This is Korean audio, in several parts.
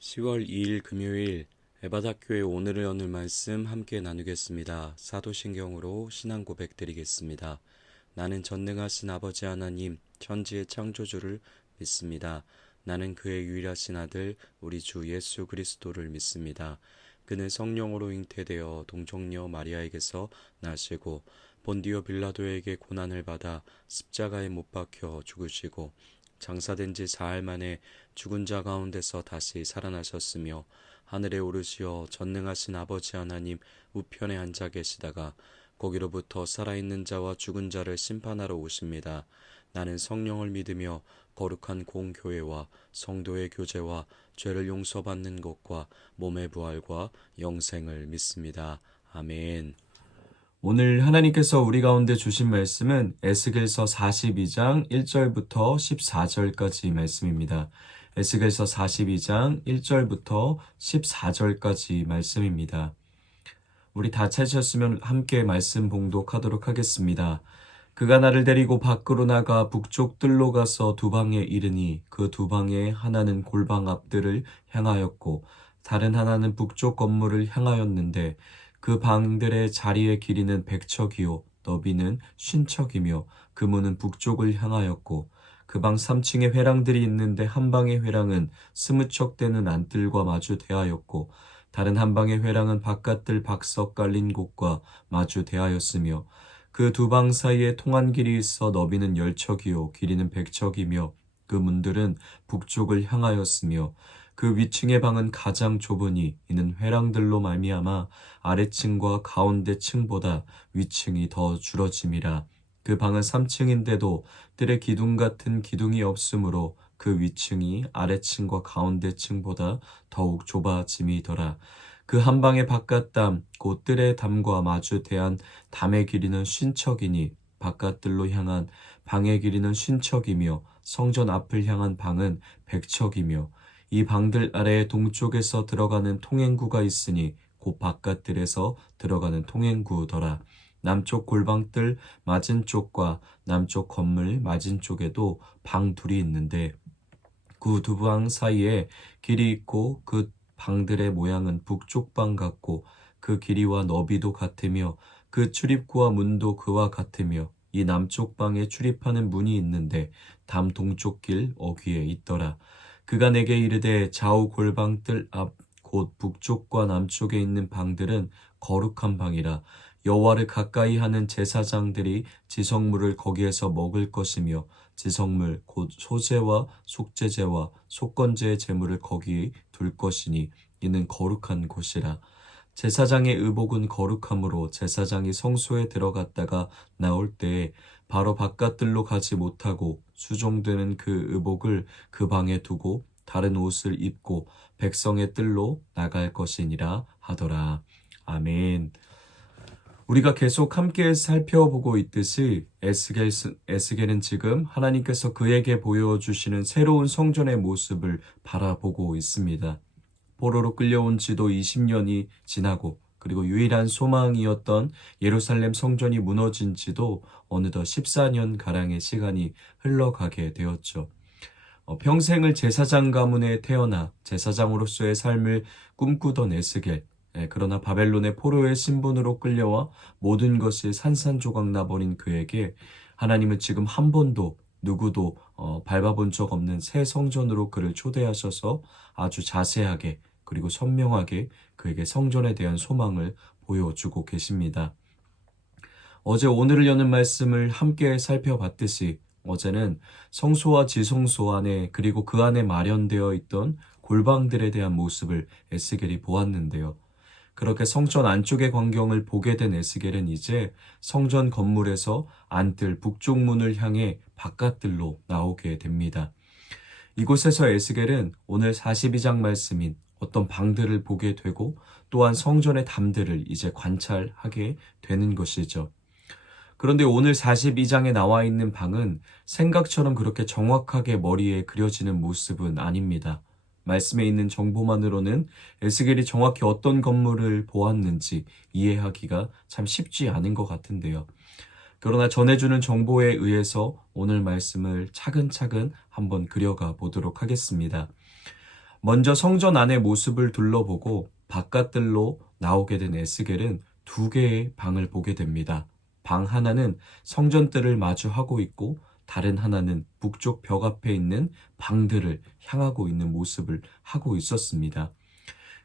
10월 2일 금요일 에바다교회 오늘을 여는 말씀 함께 나누겠습니다. 사도신경으로 신앙 고백 드리겠습니다. 나는 전능하신 아버지 하나님 천지의 창조주를 믿습니다. 나는 그의 유일하신 아들 우리 주 예수 그리스도를 믿습니다. 그는 성령으로 잉태되어 동정녀 마리아에게서 나시고 본디오 빌라도에게 고난을 받아 십자가에 못 박혀 죽으시고 장사된 지 사흘 만에 죽은 자 가운데서 다시 살아나셨으며 하늘에 오르시어 전능하신 아버지 하나님 우편에 앉아 계시다가 거기로부터 살아있는 자와 죽은 자를 심판하러 오십니다. 나는 성령을 믿으며 거룩한 공교회와 성도의 교제와 죄를 용서받는 것과 몸의 부활과 영생을 믿습니다. 아멘. 오늘 하나님께서 우리 가운데 주신 말씀은 에스겔서 42장 1절부터 14절까지 말씀입니다. 에스겔서 42장 1절부터 14절까지 말씀입니다. 우리 다 찾으셨으면 함께 말씀 봉독하도록 하겠습니다. 그가 나를 데리고 밖으로 나가 북쪽 뜰로 가서 두 방에 이르니 그 두 방에 하나는 골방 앞뜰을 향하였고 다른 하나는 북쪽 건물을 향하였는데 그 방들의 자리의 길이는 100척이요 너비는 50척이며 그 문은 북쪽을 향하였고 그 방 3층에 회랑들이 있는데 한 방의 회랑은 20척 되는 안뜰과 마주 대하였고 다른 한 방의 회랑은 바깥뜰 박석 깔린 곳과 마주 대하였으며 그 두 방 사이에 통한 길이 있어 너비는 10척이요 길이는 100척이며 그 문들은 북쪽을 향하였으며 그 위층의 방은 가장 좁으니 이는 회랑들로 말미암아 아래층과 가운데 층보다 위층이 더 줄어짐이라. 그 방은 3층인데도 뜰에 기둥 같은 기둥이 없으므로 그 위층이 아래층과 가운데 층보다 더욱 좁아짐이더라. 그 한 방의 바깥담 곧 뜰의 담과 마주 대한 담의 길이는 50척이니 바깥뜰로 향한 방의 길이는 50척이며 성전 앞을 향한 방은 100척이며 이 방들 아래에 동쪽에서 들어가는 통행구가 있으니 곧 바깥뜰에서 들어가는 통행구더라. 남쪽 골방뜰 맞은 쪽과 남쪽 건물 맞은 쪽에도 방 둘이 있는데 그 두 방 사이에 길이 있고 그 방들의 모양은 북쪽 방 같고 그 길이와 너비도 같으며 그 출입구와 문도 그와 같으며 이 남쪽 방에 출입하는 문이 있는데 담 동쪽 길 어귀에 있더라. 그가 내게 이르되 좌우 골방 뜰 앞 곧 북쪽과 남쪽에 있는 방들은 거룩한 방이라. 여호와를 가까이 하는 제사장들이 지성물을 거기에서 먹을 것이며 지성물 곧 소제와 속죄제와 속건제의 제물을 거기 둘 것이니 이는 거룩한 곳이라. 제사장의 의복은 거룩함으로 제사장이 성소에 들어갔다가 나올 때에 바로 바깥들로 가지 못하고 수종되는 그 의복을 그 방에 두고 다른 옷을 입고 백성의 뜰로 나갈 것이니라 하더라. 아멘. 우리가 계속 함께 살펴보고 있듯이 에스겔은 지금 하나님께서 그에게 보여주시는 새로운 성전의 모습을 바라보고 있습니다. 포로로 끌려온 지도 20년이 지나고 그리고 유일한 소망이었던 예루살렘 성전이 무너진 지도 어느덧 14년가량의 시간이 흘러가게 되었죠. 평생을 제사장 가문에 태어나 제사장으로서의 삶을 꿈꾸던 에스겔. 그러나 바벨론의 포로의 신분으로 끌려와 모든 것이 산산조각 나버린 그에게 하나님은 지금 한 번도 누구도 밟아본 적 없는 새 성전으로 그를 초대하셔서 아주 자세하게 그리고 선명하게 그에게 성전에 대한 소망을 보여주고 계십니다. 어제 오늘을 여는 말씀을 함께 살펴봤듯이 어제는 성소와 지성소 안에 그리고 그 안에 마련되어 있던 골방들에 대한 모습을 에스겔이 보았는데요. 그렇게 성전 안쪽의 광경을 보게 된 에스겔은 이제 성전 건물에서 안뜰 북쪽 문을 향해 바깥뜰로 나오게 됩니다. 이곳에서 에스겔은 오늘 42장 말씀인 어떤 방들을 보게 되고 또한 성전의 담들을 이제 관찰하게 되는 것이죠. 그런데 오늘 42장에 나와 있는 방은 생각처럼 그렇게 정확하게 머리에 그려지는 모습은 아닙니다. 말씀에 있는 정보만으로는 에스겔이 정확히 어떤 건물을 보았는지 이해하기가 참 쉽지 않은 것 같은데요. 그러나 전해주는 정보에 의해서 오늘 말씀을 차근차근 한번 그려가 보도록 하겠습니다. 먼저 성전 안의 모습을 둘러보고 바깥들로 나오게 된 에스겔은 두 개의 방을 보게 됩니다. 방 하나는 성전뜰을 마주하고 있고 다른 하나는 북쪽 벽 앞에 있는 방들을 향하고 있는 모습을 하고 있었습니다.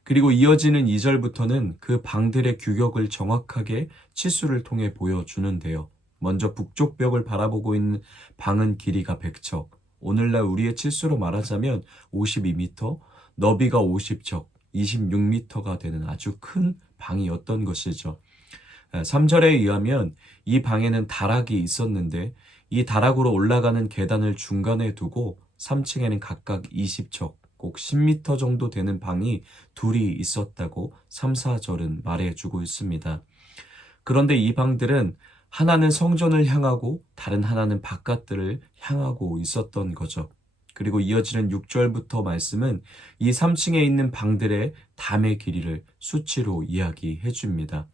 그리고 이어지는 2절부터는 그 방들의 규격을 정확하게 치수를 통해 보여주는데요. 먼저 북쪽 벽을 바라보고 있는 방은 길이가 100척, 오늘날 우리의 치수로 말하자면 52m, 너비가 50척, 26m가 되는 아주 큰 방이었던 것이죠. 3절에 의하면 이 방에는 다락이 있었는데 이 다락으로 올라가는 계단을 중간에 두고 3층에는 각각 20척, 꼭 10m 정도 되는 방이 둘이 있었다고 3, 4절은 말해주고 있습니다. 그런데 이 방들은 하나는 성전을 향하고 다른 하나는 바깥들을 향하고 있었던 거죠. 그리고 이어지는 6절부터 말씀은 이 3층에 있는 방들의 담의 길이를 수치로 이야기해 줍니다.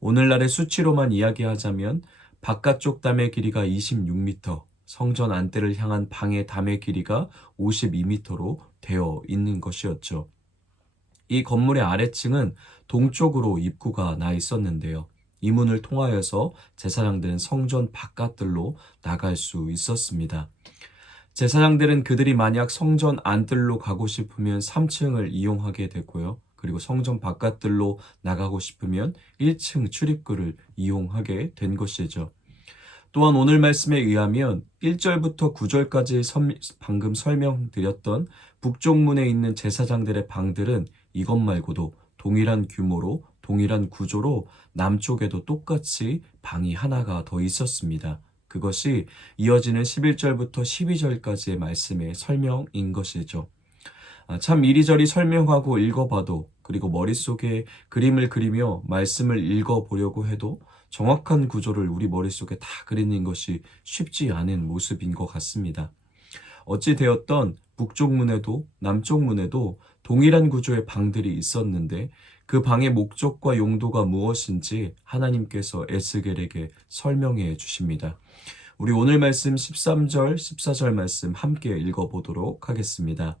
오늘날의 수치로만 이야기하자면 바깥쪽 담의 길이가 26m, 성전 안뜰을 향한 방의 담의 길이가 52m로 되어 있는 것이었죠. 이 건물의 아래층은 동쪽으로 입구가 나 있었는데요. 이 문을 통하여서 제사장들은 성전 바깥들로 나갈 수 있었습니다. 제사장들은 그들이 만약 성전 안뜰로 가고 싶으면 3층을 이용하게 됐고요. 그리고 성전 바깥들로 나가고 싶으면 1층 출입구를 이용하게 된 것이죠. 또한 오늘 말씀에 의하면 1절부터 9절까지 방금 설명드렸던 북쪽 문에 있는 제사장들의 방들은 이것 말고도 동일한 규모로 동일한 구조로 남쪽에도 똑같이 방이 하나가 더 있었습니다. 그것이 이어지는 11절부터 12절까지의 말씀의 설명인 것이죠. 참 이리저리 설명하고 읽어봐도 그리고 머릿속에 그림을 그리며 말씀을 읽어보려고 해도 정확한 구조를 우리 머릿속에 다 그리는 것이 쉽지 않은 모습인 것 같습니다. 어찌 되었던 북쪽 문에도 남쪽 문에도 동일한 구조의 방들이 있었는데 그 방의 목적과 용도가 무엇인지 하나님께서 에스겔에게 설명해 주십니다. 우리 오늘 말씀 13절, 14절 말씀 함께 읽어보도록 하겠습니다.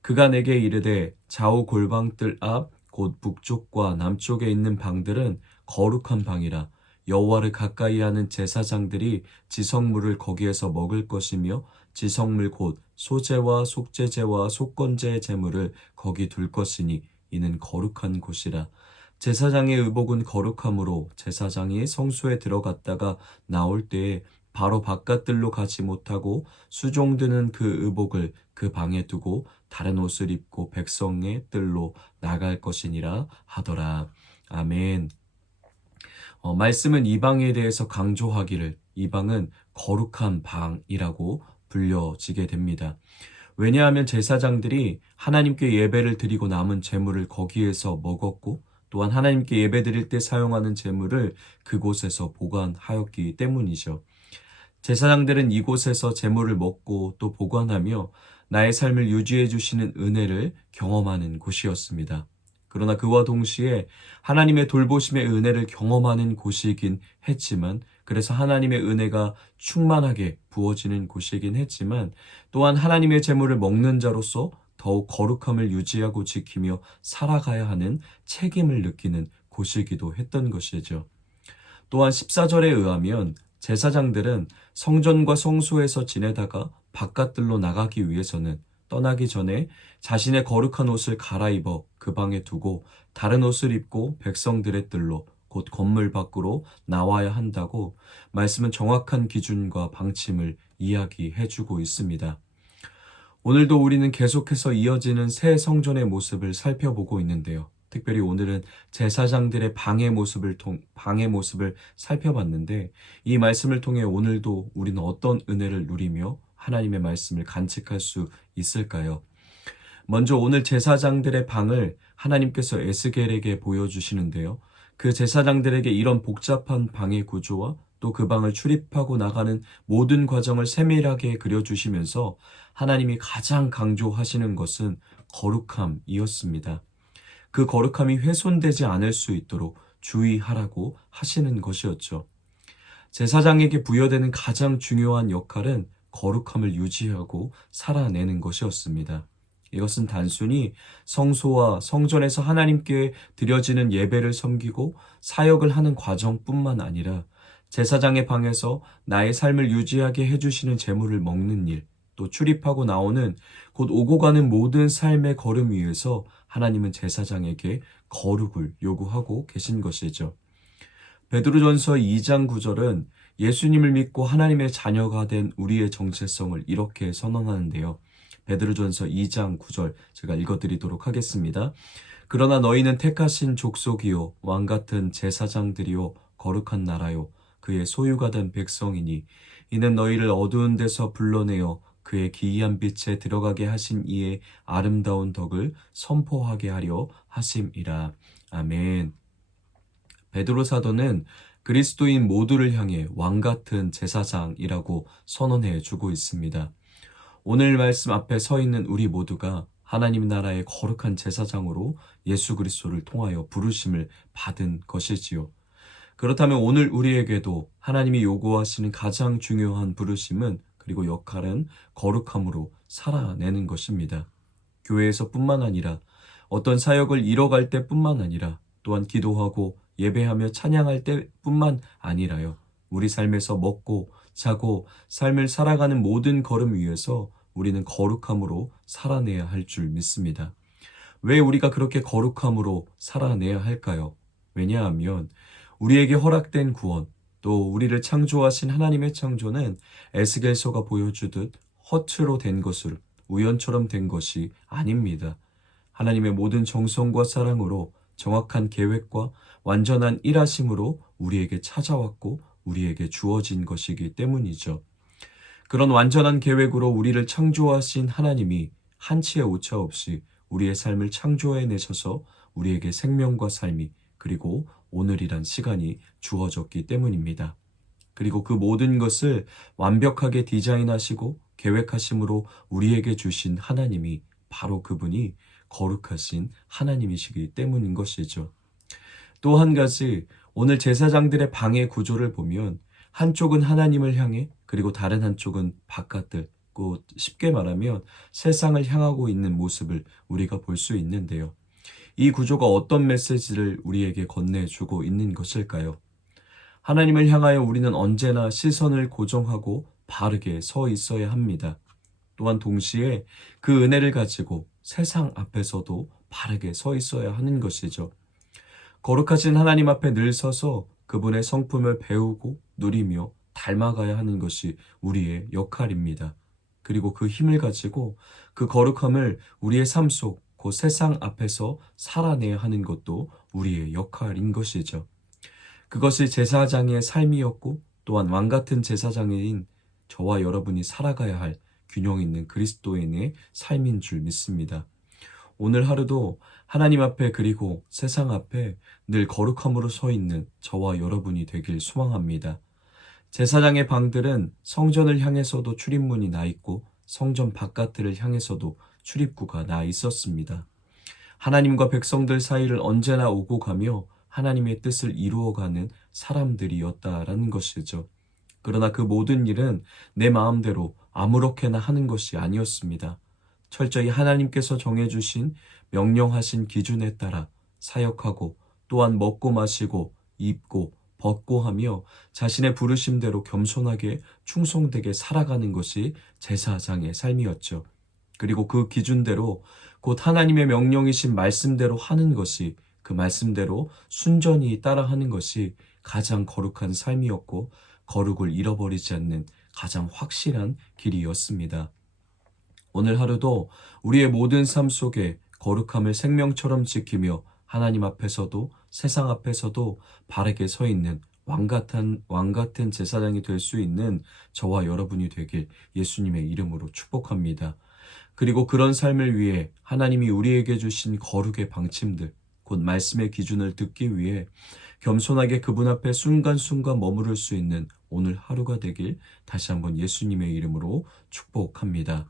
그가 내게 이르되 좌우 골방뜰 앞 곧 북쪽과 남쪽에 있는 방들은 거룩한 방이라 여호와를 가까이 하는 제사장들이 지성물을 거기에서 먹을 것이며 지성물 곧 소제와 속제제와 속건제 제물을 거기 둘 것이니 이는 거룩한 곳이라. 제사장의 의복은 거룩함으로 제사장이 성소에 들어갔다가 나올 때에 바로 바깥들로 가지 못하고 수종드는 그 의복을 그 방에 두고 다른 옷을 입고 백성의 뜰로 나갈 것이니라 하더라. 아멘. 말씀은 이 방에 대해서 강조하기를 이 방은 거룩한 방이라고 불려지게 됩니다. 왜냐하면 제사장들이 하나님께 예배를 드리고 남은 제물을 거기에서 먹었고 또한 하나님께 예배 드릴 때 사용하는 제물을 그곳에서 보관하였기 때문이죠. 제사장들은 이곳에서 제물을 먹고 또 보관하며 나의 삶을 유지해 주시는 은혜를 경험하는 곳이었습니다. 그러나 그와 동시에 하나님의 돌보심의 은혜를 경험하는 곳이긴 했지만 그래서 하나님의 은혜가 충만하게 부어지는 곳이긴 했지만 또한 하나님의 제물을 먹는 자로서 더욱 거룩함을 유지하고 지키며 살아가야 하는 책임을 느끼는 곳이기도 했던 것이죠. 또한 14절에 의하면 제사장들은 성전과 성소에서 지내다가 바깥들로 나가기 위해서는 떠나기 전에 자신의 거룩한 옷을 갈아입어 그 방에 두고 다른 옷을 입고 백성들의 뜰로 곧 건물 밖으로 나와야 한다고 말씀은 정확한 기준과 방침을 이야기해주고 있습니다. 오늘도 우리는 계속해서 이어지는 새 성전의 모습을 살펴보고 있는데요. 특별히 오늘은 제사장들의 방의 모습을 살펴봤는데 이 말씀을 통해 오늘도 우리는 어떤 은혜를 누리며 하나님의 말씀을 간직할 수 있을까요? 먼저 오늘 제사장들의 방을 하나님께서 에스겔에게 보여주시는데요. 그 제사장들에게 이런 복잡한 방의 구조와 또 그 방을 출입하고 나가는 모든 과정을 세밀하게 그려주시면서 하나님이 가장 강조하시는 것은 거룩함이었습니다. 그 거룩함이 훼손되지 않을 수 있도록 주의하라고 하시는 것이었죠. 제사장에게 부여되는 가장 중요한 역할은 거룩함을 유지하고 살아내는 것이었습니다. 이것은 단순히 성소와 성전에서 하나님께 드려지는 예배를 섬기고 사역을 하는 과정뿐만 아니라 제사장의 방에서 나의 삶을 유지하게 해주시는 제물을 먹는 일, 또 출입하고 나오는 곧 오고 가는 모든 삶의 걸음 위에서 하나님은 제사장에게 거룩을 요구하고 계신 것이죠. 베드로전서 2장 9절은 예수님을 믿고 하나님의 자녀가 된 우리의 정체성을 이렇게 선언하는데요. 베드로전서 2장 9절 제가 읽어드리도록 하겠습니다. 그러나 너희는 택하신 족속이요 왕 같은 제사장들이요 거룩한 나라요 그의 소유가 된 백성이니 이는 너희를 어두운 데서 불러내어 그의 기이한 빛에 들어가게 하신 이의 아름다운 덕을 선포하게 하려 하심이라. 아멘. 베드로 사도는 그리스도인 모두를 향해 왕 같은 제사장이라고 선언해 주고 있습니다. 오늘 말씀 앞에 서 있는 우리 모두가 하나님 나라의 거룩한 제사장으로 예수 그리스도를 통하여 부르심을 받은 것이지요. 그렇다면 오늘 우리에게도 하나님이 요구하시는 가장 중요한 부르심은 그리고 역할은 거룩함으로 살아내는 것입니다. 교회에서뿐만 아니라 어떤 사역을 이뤄갈 때뿐만 아니라 또한 기도하고 예배하며 찬양할 때뿐만 아니라요. 우리 삶에서 먹고 자고 삶을 살아가는 모든 걸음 위에서 우리는 거룩함으로 살아내야 할 줄 믿습니다. 왜 우리가 그렇게 거룩함으로 살아내야 할까요? 왜냐하면 우리에게 허락된 구원, 또 우리를 창조하신 하나님의 창조는 에스겔서가 보여주듯 허투루 된 것을 우연처럼 된 것이 아닙니다. 하나님의 모든 정성과 사랑으로 정확한 계획과 완전한 일하심으로 우리에게 찾아왔고 우리에게 주어진 것이기 때문이죠. 그런 완전한 계획으로 우리를 창조하신 하나님이 한치의 오차 없이 우리의 삶을 창조해내셔서 우리에게 생명과 삶이 그리고 오늘이란 시간이 주어졌기 때문입니다. 그리고 그 모든 것을 완벽하게 디자인하시고 계획하심으로 우리에게 주신 하나님이 바로 그분이 거룩하신 하나님이시기 때문인 것이죠. 또 한 가지 오늘 제사장들의 방의 구조를 보면 한쪽은 하나님을 향해 그리고 다른 한쪽은 바깥을 곧 쉽게 말하면 세상을 향하고 있는 모습을 우리가 볼 수 있는데요. 이 구조가 어떤 메시지를 우리에게 건네주고 있는 것일까요? 하나님을 향하여 우리는 언제나 시선을 고정하고 바르게 서 있어야 합니다. 또한 동시에 그 은혜를 가지고 세상 앞에서도 바르게 서 있어야 하는 것이죠. 거룩하신 하나님 앞에 늘 서서 그분의 성품을 배우고 누리며 닮아가야 하는 것이 우리의 역할입니다. 그리고 그 힘을 가지고 그 거룩함을 우리의 삶 속 그 세상 앞에서 살아내야 하는 것도 우리의 역할인 것이죠. 그것이 제사장의 삶이었고 또한 왕 같은 제사장인 저와 여러분이 살아가야 할 균형 있는 그리스도인의 삶인 줄 믿습니다. 오늘 하루도 하나님 앞에 그리고 세상 앞에 늘 거룩함으로 서 있는 저와 여러분이 되길 소망합니다. 제사장의 방들은 성전을 향해서도 출입문이 나 있고 성전 바깥들을 향해서도 출입구가 나 있었습니다. 하나님과 백성들 사이를 언제나 오고 가며 하나님의 뜻을 이루어가는 사람들이었다라는 것이죠. 그러나 그 모든 일은 내 마음대로 아무렇게나 하는 것이 아니었습니다. 철저히 하나님께서 정해주신 명령하신 기준에 따라 사역하고 또한 먹고 마시고 입고 벗고 하며 자신의 부르심대로 겸손하게 충성되게 살아가는 것이 제사장의 삶이었죠. 그리고 그 기준대로 곧 하나님의 명령이신 말씀대로 하는 것이 그 말씀대로 순전히 따라하는 것이 가장 거룩한 삶이었고 거룩을 잃어버리지 않는 가장 확실한 길이었습니다. 오늘 하루도 우리의 모든 삶 속에 거룩함을 생명처럼 지키며 하나님 앞에서도 세상 앞에서도 바르게 서 있는 왕 같은 제사장이 될 수 있는 저와 여러분이 되길 예수님의 이름으로 축복합니다. 그리고 그런 삶을 위해 하나님이 우리에게 주신 거룩의 방침들, 곧 말씀의 기준을 듣기 위해 겸손하게 그분 앞에 순간순간 머무를 수 있는 오늘 하루가 되길 다시 한번 예수님의 이름으로 축복합니다.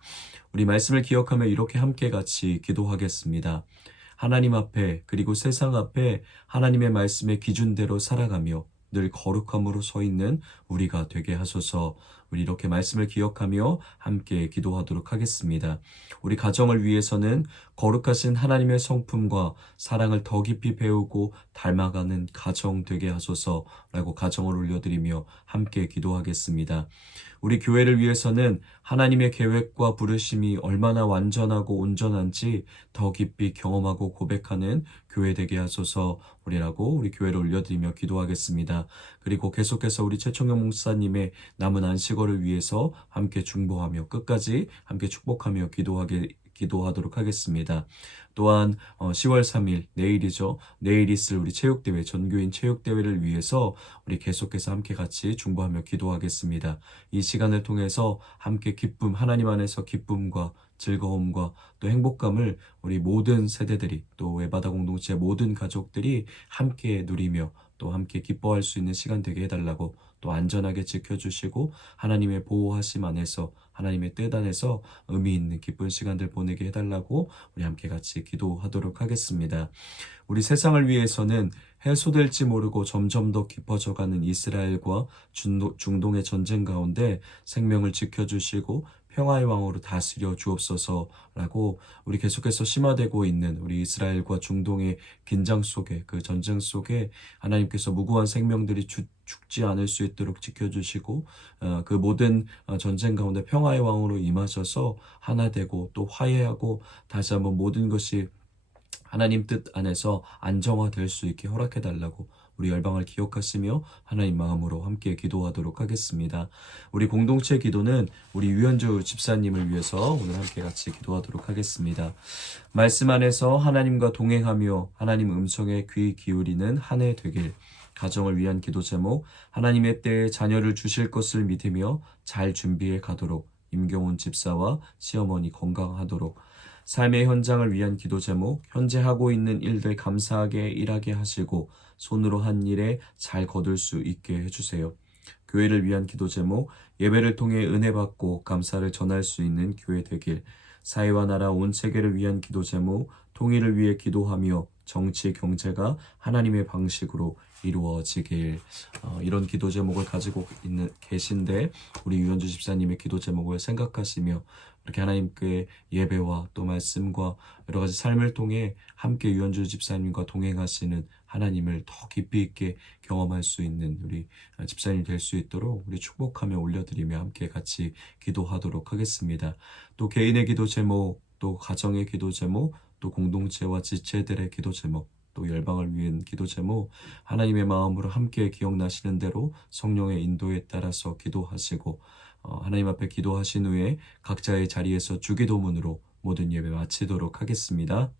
우리 말씀을 기억하며 이렇게 함께 같이 기도하겠습니다. 하나님 앞에 그리고 세상 앞에 하나님의 말씀의 기준대로 살아가며 늘 거룩함으로 서 있는 우리가 되게 하소서. 우리 이렇게 말씀을 기억하며 함께 기도하도록 하겠습니다. 우리 가정을 위해서는 거룩하신 하나님의 성품과 사랑을 더 깊이 배우고 닮아가는 가정 되게 하소서라고 가정을 올려드리며 함께 기도하겠습니다. 우리 교회를 위해서는 하나님의 계획과 부르심이 얼마나 완전하고 온전한지 더 깊이 경험하고 고백하는 교회 되게 하소서 우리라고 우리 교회를 올려드리며 기도하겠습니다. 그리고 계속해서 우리 최청영 목사님의 남은 안식월을 위해서 함께 중보하며 끝까지 함께 축복하며 기도하도록 하겠습니다. 또한 10월 3일 내일이죠. 내일 있을 우리 체육대회, 전교인 체육대회를 위해서 우리 계속해서 함께 같이 중보하며 기도하겠습니다. 이 시간을 통해서 함께 기쁨, 하나님 안에서 기쁨과 즐거움과 또 행복감을 우리 모든 세대들이 또 외바다 공동체 모든 가족들이 함께 누리며 또 함께 기뻐할 수 있는 시간 되게 해달라고 또 안전하게 지켜주시고 하나님의 보호하심 안에서 하나님의 뜻 안에서 의미 있는 기쁜 시간들 보내게 해달라고 우리 함께 같이 기도하도록 하겠습니다. 우리 세상을 위해서는 해소될지 모르고 점점 더 깊어져가는 이스라엘과 중동의 전쟁 가운데 생명을 지켜주시고 평화의 왕으로 다스려 주옵소서라고 우리 계속해서 심화되고 있는 우리 이스라엘과 중동의 긴장 속에 그 전쟁 속에 하나님께서 무고한 생명들이 죽지 않을 수 있도록 지켜주시고 그 모든 전쟁 가운데 평화의 왕으로 임하셔서 하나 되고 또 화해하고 다시 한번 모든 것이 하나님 뜻 안에서 안정화될 수 있게 허락해달라고 우리 열방을 기억하시며 하나님 마음으로 함께 기도하도록 하겠습니다. 우리 공동체 기도는 우리 유현주 집사님을 위해서 오늘 함께 같이 기도하도록 하겠습니다. 말씀 안에서 하나님과 동행하며 하나님 음성에 귀 기울이는 한 해 되길. 가정을 위한 기도 제목, 하나님의 때에 자녀를 주실 것을 믿으며 잘 준비해 가도록. 임경훈 집사와 시어머니 건강하도록. 삶의 현장을 위한 기도 제목, 현재 하고 있는 일들 감사하게 일하게 하시고 손으로 한 일에 잘 거둘 수 있게 해주세요. 교회를 위한 기도 제목, 예배를 통해 은혜 받고 감사를 전할 수 있는 교회 되길. 사회와 나라 온 세계를 위한 기도 제목, 통일을 위해 기도하며 정치, 경제가 하나님의 방식으로 이루어지길. 이런 기도 제목을 가지고 계신데 우리 유현주 집사님의 기도 제목을 생각하시며 이렇게 하나님께 예배와 또 말씀과 여러 가지 삶을 통해 함께 유현주 집사님과 동행하시는 하나님을 더 깊이 있게 경험할 수 있는 우리 집사님 될 수 있도록 우리 축복하며 올려드리며 함께 같이 기도하도록 하겠습니다. 또 개인의 기도 제목, 또 가정의 기도 제목, 또 공동체와 지체들의 기도 제목, 또 열방을 위한 기도 제목, 하나님의 마음으로 함께 기억나시는 대로 성령의 인도에 따라서 기도하시고 하나님 앞에 기도하신 후에 각자의 자리에서 주기도문으로 모든 예배 마치도록 하겠습니다.